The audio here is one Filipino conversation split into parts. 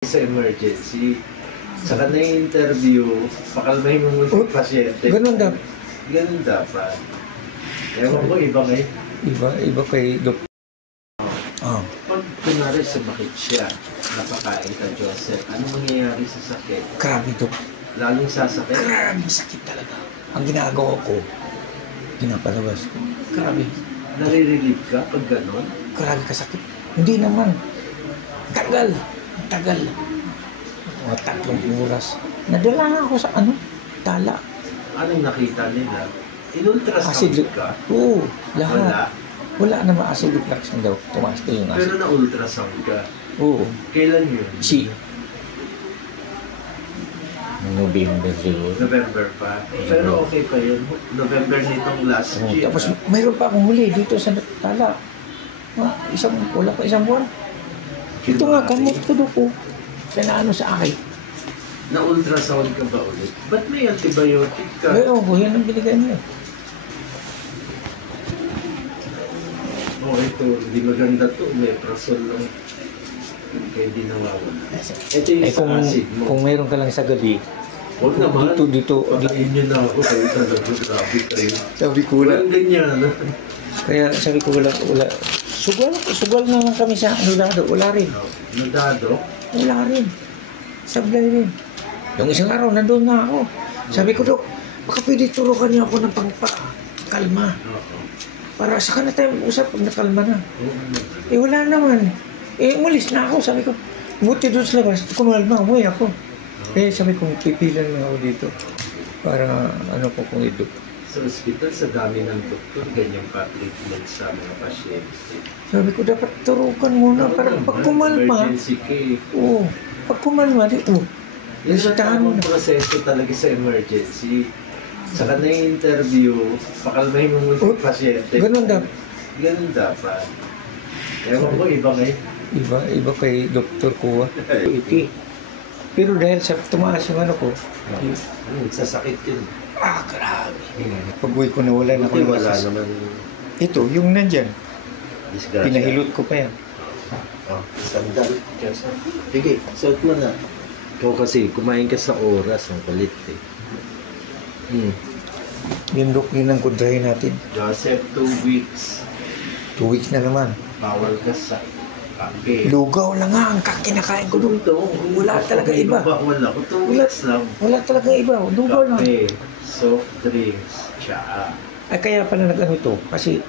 Sa emergency. Saka na yung interview, pakalmahin mo muna yung pasyente. Ganun dapat. Ganun dapat. Ewan ko, iba ngayon. Iba kay Dok. Oh. Pag kunwari sumakit siya, napakain ka, Joseph, ano mangyayari sa sakit? Grabe, Dok. Lalong sasakit? Grabe sakit talaga. Ang ginagawa ko, pinapalabas ko. Grabe. Nare-relieve ka pag gano'n? Grabe kasakit. Hindi naman. Tagal. Tagal. Mga 3 oras. Nadala nga ako sa tala. Anong nakita nila? In-ultrasound ka? Oo, lahat. Wala. Wala naman acid reflux daw. Tumaas na yung acid. Pero na-ultrasound ka? Oo. Kailan yun? November siguro. November pa. Pero okay pa yun. November nitong last year. Tapos mayroon pa akong huli dito sa tala. Wala pa isang buwan. Ito nga, gamot ko doon po. Pinaano sa akin. Na-ultrasound ka ba ulit? Ba't may antibiotic ka? Oo, yan ang binigay niya. Oh, ito, hindi maganda to. Leprosol lang. Kaya hindi nawawala. Ito yung sa acid mo. Kung meron ka lang sa gabi, huwag naman. Dito. Patayin niyo na ako. Kayo talaga. Grabe kayo. Sabi ko wala. Walang ganyan. Kaya sabi ko wala. Sugal naman kami sa Nodado. Wala rin. Nodado? Wala rin. Sablay rin. Yung isang araw, nandun na ako. Sabi ko, Dok, baka pwede turukan niyo ako ng pangpakalma. Para sa na tayo mag-usap pag nakalma na. Eh wala naman. Eh umalis na ako. Sabi ko, buti doon sa labas. Kumalma, umuwi ako. Eh sabi ko, pipilan na ako dito. Para kung idok. Sa ospital, sa dami ng doktor, ganyan pa treatment sa mga pasyente. Sabi ko, dapat turukan muna para pag kumalma. Emergency care. Oo. Pag kumalma, resitahan mo Yung na. proseso talaga sa emergency. Saka na yung interview, pakalmahin mo muna yung pasyente. Ganun dapat. Ganun dapat. Ewan ko, iba ngayon. Iba kay Dr. Kuwa. Pero dahil sa tumaas yung ko, Sasakit yun. grabe. Pag-uwi ko nawala na ako. Wala naman. Ito, yung nandyan. Disgrasya. Pinahilot ko pa yan. Sandal. Sige, suot mo na. Ikaw kasi, kumain ka sa oras, ang kulit eh. Yung look yun ang kontrahin natin. Joseph, 2 weeks. 2 weeks na naman. Bawal ka sa kape. Lugaw lang nga ang kinakain ko doon. Wala talaga iba. Wala ko, 2 weeks lang. Wala talaga iba. Lugaw lang. Kape, soft drinks, tsaa. Ay kaya pala nag-ano to. Kasi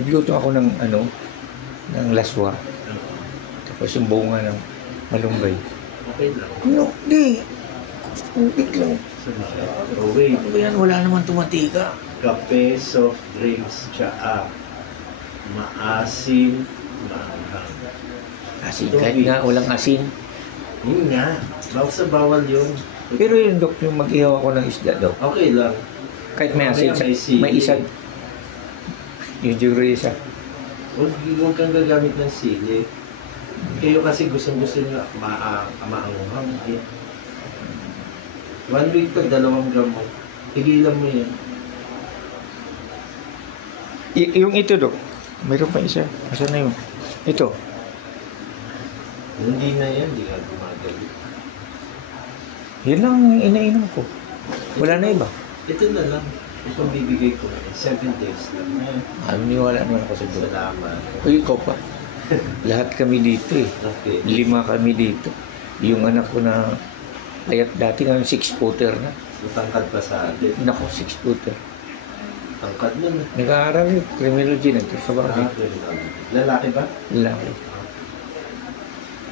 nagluto ako ng ng laswa. Tapos yung bunga ng malunggay. Okay lang. No, di. Ubig lang. Oh, wait. Ano ba yan? Wala naman tumatika. Kape, soft drinks, tsaa. Maasim, maanghang. Asin. Kahit nga walang asin. Yun nga. Bawal yun. Pero yung Dok, yung mag-ihaw ako ng isda daw. Okay lang. Kahit may asin, may isag. Yung siguro isa. Huwag kang gagamit ng sili. Kayo kasi gustong-gusto nyo maanghang. 1 week pa, 2 gamot. Tigilan mo yan. Yung ito, Dok. Mayroon pa isa. Asan na yun? Ito. Hindi na yan, hindi ka gumagalit. Yun lang inainom ko. Wala na iba. Ito na lang. Ito bibigay ko na 7 days lang. Wala naman ako sa Dok. Salamat. Uy, ikaw pa. Lahat kami dito eh. Okay. 5 kami dito. Yung anak ko na payat dati ngayon 6-footer na. Matangkad pa sa atin. Nako, 6-footer. Tangkad mo na. Nag-aaral yung criminology. Nagkasabaw. Lalaki ba? Lalaki.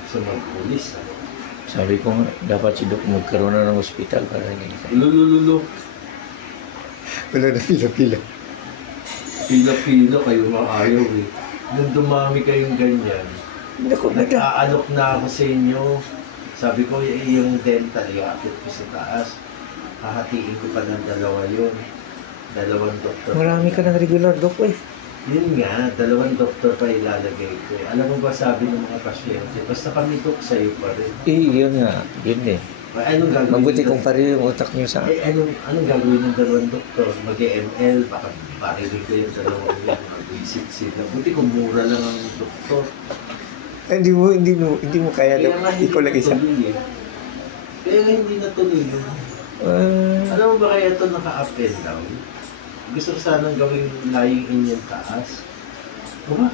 So mag-pulis. Sabi ko nga, dapat si Dok magkaroon na ng ospital para hindi. Lulululo. Wala na pila-pila. Pila-pila kayo maayaw eh. Nung dumami kayong ganyan, nag-aalok na ako sa inyo. Sabi ko, yung dental, iakit ko sa taas. Hahatiin ko pa ng 2 yun. 2 doktor. Marami ka ng regular, Dok eh. Yun nga, 2 doktor pa ilalagay ko. Alam mo ba sabi ng mga pasyente, basta kami Dok, sa'yo pa rin. Yun nga. Yun eh. Anong gagawin? Mabuti kung pari yung utak niyo sa... anong gagawin ng 2 doktor? Mag-ML, baka parinig ko yung 2 yan. Mag-visit sila. Buti kung mura lang ang doktor. Hindi mo kaya, Dok. nga Ikaw lang isa. natuloy eh. Kaya nga hindi natuloy yun. Alam mo ba kaya ito naka-up and down? Gusto ko sanang gawing lying in yung taas. Diba?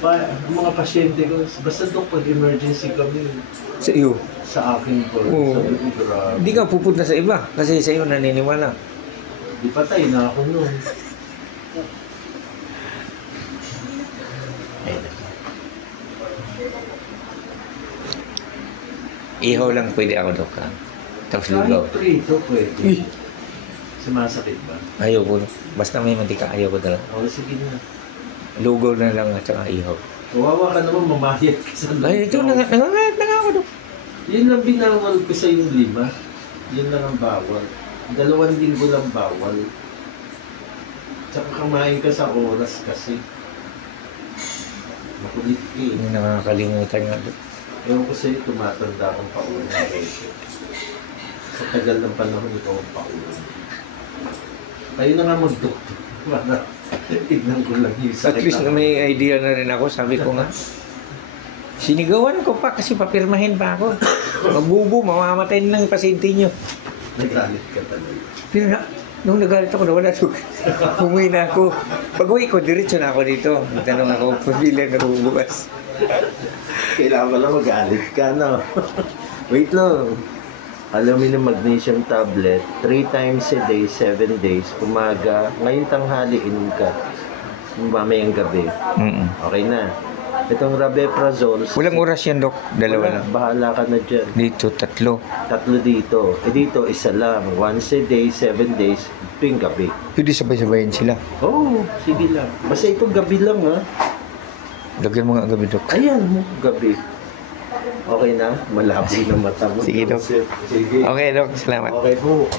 Ang mga pasyente ko, basta Dok, pag emergency kami, Sa iyo. sa akin po, Oo. sabi ko, grabe. Hindi ka pupunta sa iba kasi sa iyo naniniwala. Di patay na ako noon. Ihaw lang pwede ako, Dok. Ha? Tapos lugaw. Kahit prito pwede. Sumasakit ba? Ayaw ko. Basta may mantika, ayaw ko talaga. O, sige na. Lugaw na lang at saka ihaw. Kawawa ka naman, mamayat ka sa Ay, ito, nangangayat na nga ako, Dok. Yun lang binawal ko sa yung 5. Yun lang ang bawal. 2 linggo lang bawal. Tsaka kumain ka sa oras kasi. Makulit ka eh. Hindi nakakalimutan nga, Dok. Ewan ko sa'yo, tumatanda akong paulan. Sa tagal ng panahon ito akong paulan. Kayo na nga mag-doktor. Para tignan ko lang yung At sakit. least na may idea na rin ako. Sabi ko nga, sinigawan ko pa kasi papirmahin pa ako. Mabubo, mamamatay na lang yung pasyente nyo. Nagalit ka talaga. Pero na, nung nagalit ako, nawala to. Umuwi na ako. Pag-uwi ko, diretso na ako dito. Tanong ako, pamilya na bubukas. Kailangan pala magalit ka, no? Wait lang. Aluminum magnesium tablet, 3 times a day, 7 days. Umaga, ngayon tanghali, inom ka. Mamayang gabi. Okay na. Itong rabeprazole. Walang oras yan, Dok. Dalawa wala, lang. bahala ka na dyan. Dito, 3. 3 dito. Dito, isa lang. Once a day, 7 days, tuwing gabi. Pwede sabay-sabayin sila. Oo, sige lang. Basta ito gabi lang, ha? Lagyan mo nga gabi, Dok. Ayan mo, gabi. Okay na? Malabo na mata mo. Sige, Dok. Sige. Okay, Dok. Salamat. Okay po.